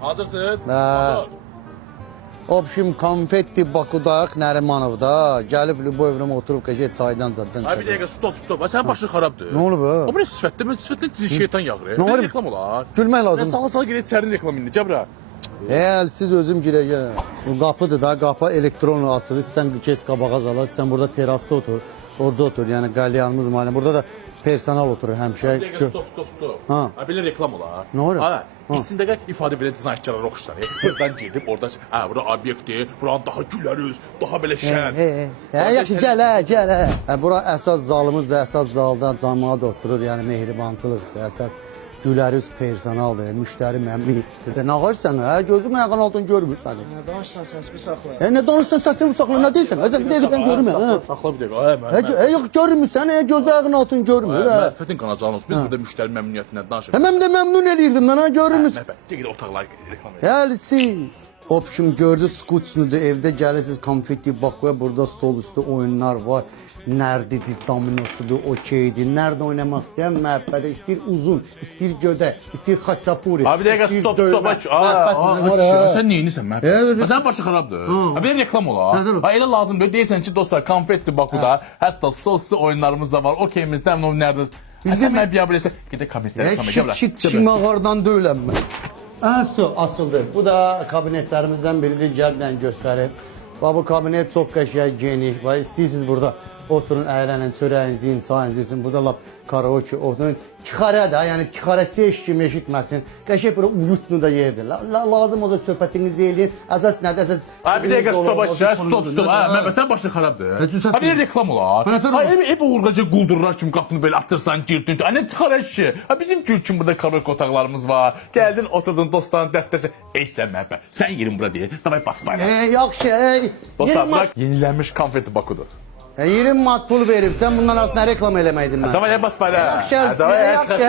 Hazırsınız? Hə. Obşim konfetti Bakudaq Nərimanovda. Gəlib bu evrəmə oturub qəşəng çaydan zaddan. Abi bir dəqiqə stop. Sənin başın xarabdır. Nə olub? O bir sifətdə dizin şeytan yağır. Nə olub? Bir reklam olar. Gülmək Mən lazım. sağa gedib sərin reklam indi. Cəbra. Siz özüm girəcəm. Bu qapıdır da, qapı elektron açılır. Sən keç qabağa zala, sən burada terasda otur. Orada otur. Yəni qalyanımız malum. Burada da personal oturur həmişə. Bir dəqiqə stop. Ha. Ha belə reklam olar. Nə olur? Ha. İstində ifadə belə cinayətkarlar oxşar. Buradan gedib orada bura obyektdir. Buranın daha gülərüz, daha belə şən. Yaxşı gəl. Bura əsas zalımız, əsas zalda cəmaət oturur. Yəni mehribançılıqdır, əsas gülərüz personaldır, müştəri məmnuniyyətdir. Nə ağacsan, gözün ayağın altın görmür səni. Nə danışsan səsini saxla. Nə danışsan səsini saxla, nə deyirsən? Bir dəqiqə mən görmür. Saxla bir dəqiqə. Yox görmürsən, göz ayağın altın görmür. Mərfətin qanacağınız. Biz burada müştəri məmnuniyyətindən danışırıq. Mən də məmnun eləyirdim, mən görmürsən. Gəl otaqlar reklam edir. Gəlsiz. Opşum gördü skutsnudur, evdə gəlirsiniz konfetti bakıya, burada stol üstü oyunlar var. Nerdidir, dominosudur, okeydir. Nerede oynamak isteyen məhəbbədə istəyir uzun, istəyir gödə, istəyir xaçapuri. Abi bir dəqiqə stop. Sən neyinisən mən? Sən başın xarabdır. Bir reklam olar. Elə lazımdır. Deyirsən ki, dostlar, konfetti Bakuda, hətta soslu oyunlarımız da var. Okeyimiz də nerede? Sən mən bilə bilirsən, gedək kabinetlərə. Şimağardan deyiləm mən. Su açıldı. Bu da kabinetlərimizdən biridir. Gəldən göstərir. Bu kabinet çox qəşəng, geniş. İstəyirsiniz burada oturun, əylənin, çörəyinizi yiyin, çayınızı için. Burada lap karaoke oturun. Tixarə də, yəni tixarə seç kimi eşitməsin. Qəşəng burada uyutlu da yerdir. Lazım olsa söhbətinizi eləyin. Əsas nədir? Əsas... Abi bir dəqiqə stop. Sən başın xarabdır. Bir reklam olar. Ev uğurqaca quldurlar kimi qapını belə atırsan, girdin. Nə tixarə işi? Bizim üçün burada karaoke otaqlarımız var. Gəldin, oturdun dostların dəftərcə. Ey sən məhbə, sən yerin bura deyil. Davay bas bayla. Yaxşı, dostlar, bırak yenilənmiş konfeti Bakudur. 20 mat pul verib, sən bundan altına reklam eləməydin mən. Davay bas bayla. Yaxşı.